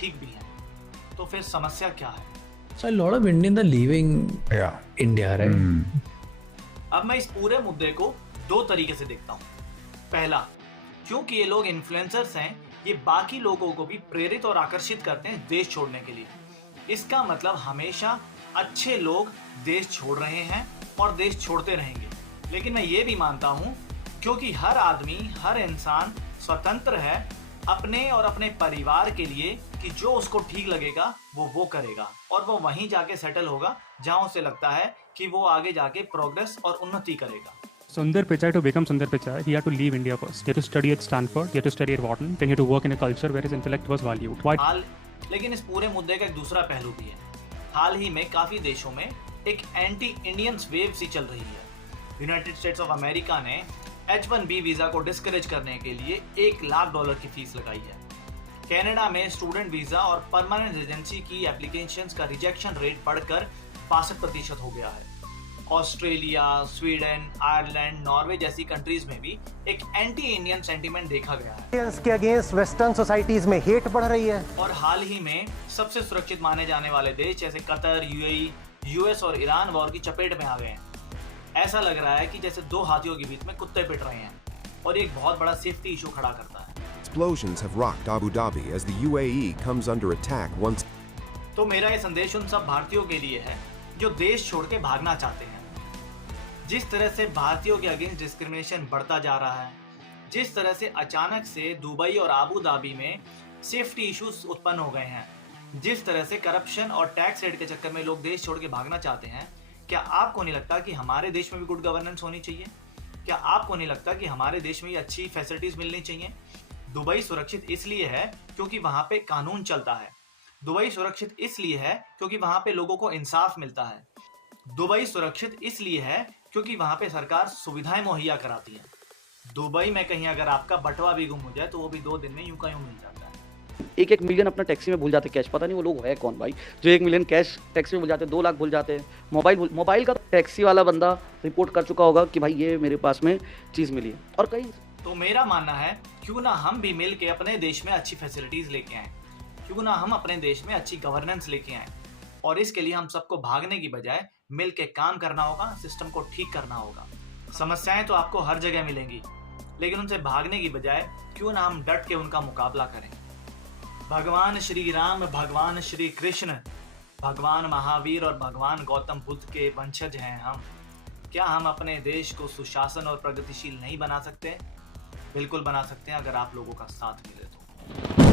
ठीक भी हैं। तो फिर समस्या क्या है? So a lot of Indians are leaving India, right? अब मैं इस पूरे मुद्दे को दो तरीके से देखता हूँ। पहला, क्योंकि ये लोग इन्फ्लुएंसर्स हैं, ये बाकी लोगों को भी प्रेरित और आकर्षित करते हैं देश छोड़ने के लिए। इसका मतलब हमेशा अच्छे लोग देश छोड़ रहे हैं और देश छोड़ते रहेंगे। लेकिन मैं ये भी मानता हूँ, क्योंकि हर आदमी, हर इंसान स्वतंत्र है अपने और अपने परिवार के लिए कि जो उसको ठीक लगेगा वो करेगा, और वो वहीं जाके सेटल होगा जहां उसे लगता है कि वो आगे जाके प्रोग्रेस और उन्नति करेगा। Sundar Pichai, to become Sundar Pichai, he had to leave India first. He had to study at Stanford, he had to study at Wharton, then he had to work in a culture where his intellect was valued. Why? लेकिन इस पूरे मुद्दे का एक दूसरा पहलू भी है। हाल ही में काफी देशों में एक एंटी इंडियंस वेव सी चल रही है। यूनाइटेड स्टेट्स ऑफ अमेरिका ने H1B वीजा को डिस्करेज करने के लिए $1 लाख की फीस लगाई है। कनाडा में स्टूडेंट वीजा और परमानेंट रेजिडेंसी की एप्लीकेशंस का रिजेक्शन रेट बढ़कर 62% हो गया है। ऑस्ट्रेलिया, स्वीडन, आयरलैंड, नॉर्वे जैसी कंट्रीज में भी एक एंटी इंडियन सेंटीमेंट देखा गया है। इंडियंस के अगेंस्ट वेस्टर्न सोसाइटीज में हेट बढ़ रही है। और हाल ही में सबसे सुरक्षित माने जाने वाले देश जैसे कतर, UAE, US और ईरान वॉर की चपेट में आ गए हैं। ऐसा लग रहा है कि जैसे दो हाथियों के बीच में कुत्ते पिट रहे हैं, और ये एक बहुत बड़ा सेफ्टी इशू खड़ा करता है। Explosions have rocked Abu Dhabi as the UAE comes under attack once. तो मेरा ये संदेश उन सब भारतीयों के लिए है जो देश छोड़ के भागना चाहते हैं। जिस तरह से भारतीयों के अगेंस्ट डिस्क्रिमिनेशन बढ़ता जा रहा है, जिस तरह से अचानक से दुबई और आबू धाबी में सेफ्टी इश्यूज उत्पन्न हो गए हैं, जिस तरह से करप्शन और टैक्स रेट के चक्कर में लोग देश छोड़ के भागना चाहते हैं, क्या आपको नहीं लगता कि हमारे देश में भी गुड गवर्नेंस होनी चाहिए? क्या आपको नहीं लगता कि हमारे देश में भी अच्छी फैसिलिटीज मिलनी चाहिए? दुबई सुरक्षित इसलिए है क्योंकि वहां पे कानून चलता है। दुबई सुरक्षित इसलिए है क्योंकि वहां पे लोगों को इंसाफ मिलता है। दुबई सुरक्षित इसलिए है क्योंकि वहां पे सरकार सुविधाएं मुहैया कराती है। दुबई में कहीं अगर आपका बटवा भी गुम हो जाए तो वो भी 2 दिन में यूं का यूं मिल जाता है। 1 मिलियन अपना टैक्सी में भूल जाते कैश, पता नहीं वो लोग है कौन भाई जो 1 मिलियन कैश टैक्सी में भूल जाते, 2 लाख भूल जाते हैं। मोबाइल का टैक्सी वाला बंदा रिपोर्ट कर चुका होगा कि भाई ये मेरे पास में चीज़ मिली है। और कहीं तो मेरा मानना है, क्यों ना हम भी मिल के अपने देश में अच्छी फैसिलिटीज लेके आए, क्यों ना हम अपने देश में अच्छी गवर्नेंस लेके आए, और इसके लिए हम सबको भागने की बजाय मिल के काम करना होगा, सिस्टम को ठीक करना होगा। समस्याएं तो आपको हर जगह मिलेंगी, लेकिन उनसे भागने की बजाय क्यों ना हम डट के उनका मुकाबला करें। भगवान श्री राम, भगवान श्री कृष्ण, भगवान महावीर और भगवान गौतम बुद्ध के वंशज हैं हम। क्या हम अपने देश को सुशासन और प्रगतिशील नहीं बना सकते? बिल्कुल बना सकते हैं, अगर आप लोगों का साथ मिले तो।